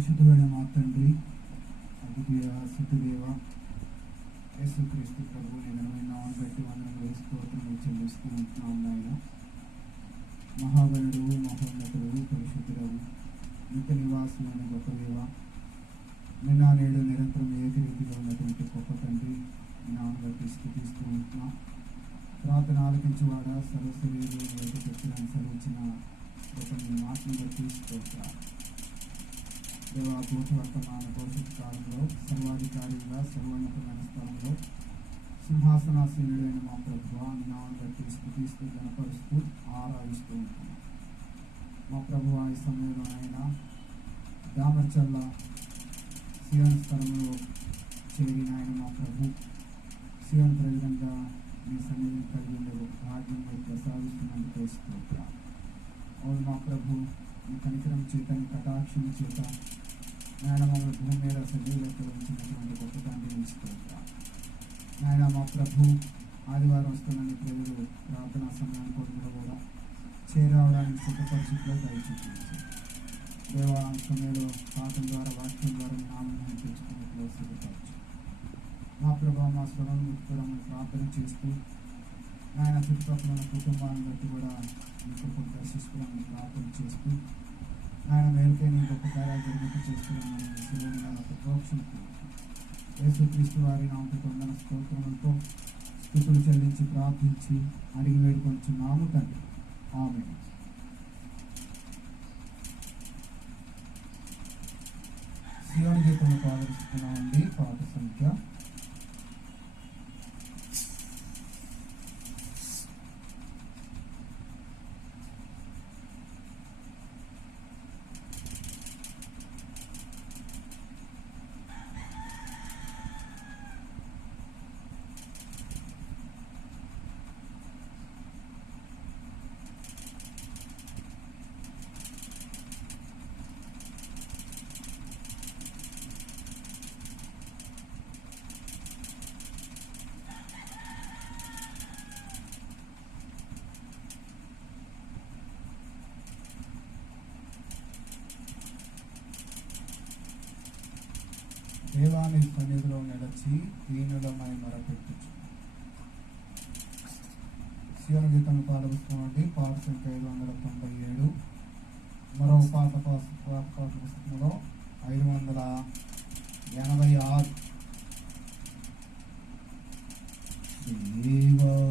పరిశుద్ధమైన మా తండ్రి అద్వితీయ సుతుదేవ యేసుక్రీస్తు ప్రభు నిజమైన నామం బట్టి వందనములు స్తోత్రములు చెల్లిస్తూ ఉంటున్నాం నాయన. మహాగణుడు మహోన్నతుడు పరిశుద్ధుడు నిత్య నివాసులైన గొప్ప దేవ నిన్న నేడు నిరంతరం ఏకరీతిగా ఉన్నటువంటి గొప్ప తండ్రి ఈ నామం బట్టి స్థుతిస్తూ ఉంటున్నాం. ప్రార్థన ఆలకించువాడ సరస్సు నేటి చెప్పిన అనుసరించిన గొప్ప నీ మాటను బట్టి స్తోత్రాలు. దేవా భూత వర్తమాన భవిష్యత్ కాలంలో సర్వాధికారిగా సర్వోన్నతమైన స్థలంలో సింహాసనాసీనుడైన మా ప్రభు నామం బట్టి స్థుతిస్తూ గణపరుస్తూ ఆరాధిస్తూ ఉంటాం. మా ప్రభు ఈ సమయంలోనైనా దామర్చల్ల శివన్ స్థలంలో చేరిన ఆయన మా ప్రభు శివన్ ప్రజలంగా మీ సన్నిధిని కలిగి ఉండే ఒక భాగ్యం మీరు ప్రసాదిస్తున్నందుకు అవును మా ప్రభు మీ కనికరం చేత కటాక్షం చేత నాయన మమ్మల్ని భూమి మీద సజీవులకు వచ్చినటువంటి గొప్ప తండ్రి స్తోత్రాలు నాయన మా ప్రభు ఆదివారం వస్తున్న ప్రజలు ప్రార్థనా సమయానికి కొడుకులో కూడా చేరావడానికి సిద్ధపరిచిట్లో దయచూపించి దేవ సమయంలో పాఠం ద్వారా వాక్యం ద్వారా నామని తెచ్చుకున్నట్లు సిద్ధపరచు మా ప్రభావ మా స్వరం కూడా ప్రార్థన చేస్తూ ఆయన చుట్టుపక్కల ఉన్న కుటుంబాన్ని బట్టి కూడా మీ కృపను ప్రార్థన చేస్తూ ఆయన మేలుకైన ఈ గొప్ప కార్యాలు జరిగినట్టు యేసుక్రీస్తు వారి నామకు తొందర స్తోత్రములతో స్థుతులు చెల్లించి ప్రార్థించి అడిగి వేడుకొంచున్నాము తండ్రి. ఆమె శివుని జీతంలో పాదరిస్తున్నామండి పాట సంఖ్య దేవాని సన్నిధిలో నిలిచి హీనులమై మొరపెట్టుచు. శివన గీతం పాలపుస్తకం పాట సంఖ్య ఐదు వందల తొంభై ఏడు మరో పాత పాస్- పాట పుస్తకంలో ఐదు వందల ఎనభై ఆరు. దేవా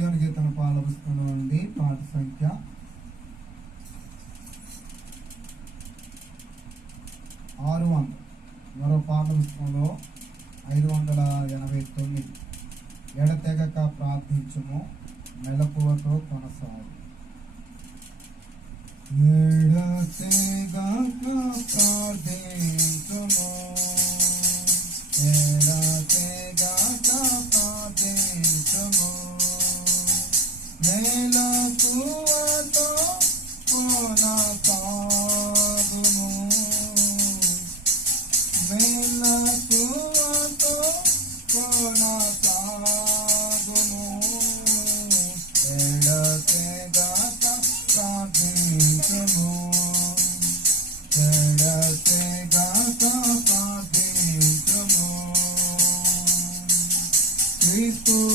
పాల పుస్తకం నుండి పాట సంఖ్య. ఆరు వంద మరో పాట పుస్తకంలో ఐదు వందల ఎనభై తొమ్మిది. ఎడతెగక ప్రార్థించము మెలకువతో కొనసాగు. ఎడతెగక ప్రార్థించము ఎడత people.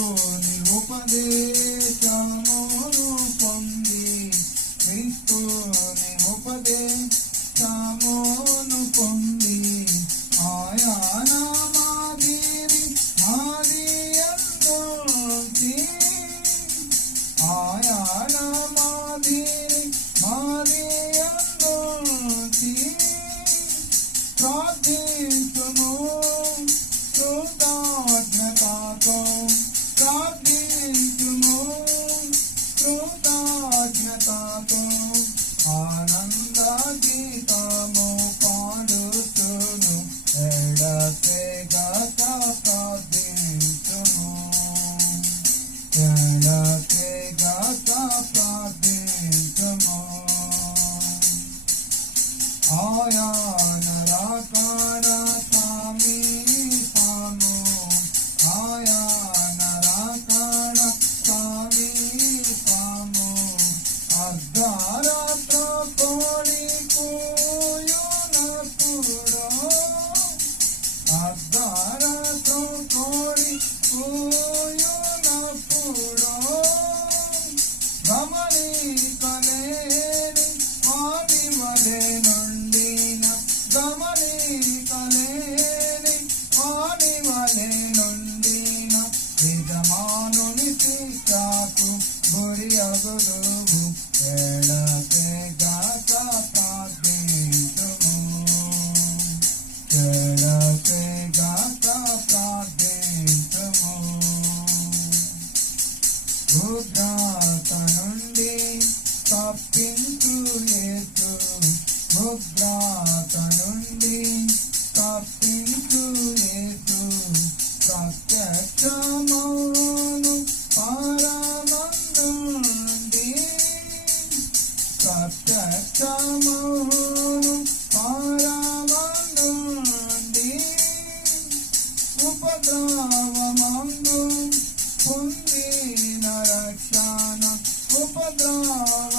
ముద్రాత నుండి తప్పించు ఏసు ముద్రాత నుండి తప్పించు ఏసు ప్రత్యక్షమౌను పరమందుండి ప్రత్యక్షమౌను పరమందుండి ఉపద్రవమందు పొంది Oh.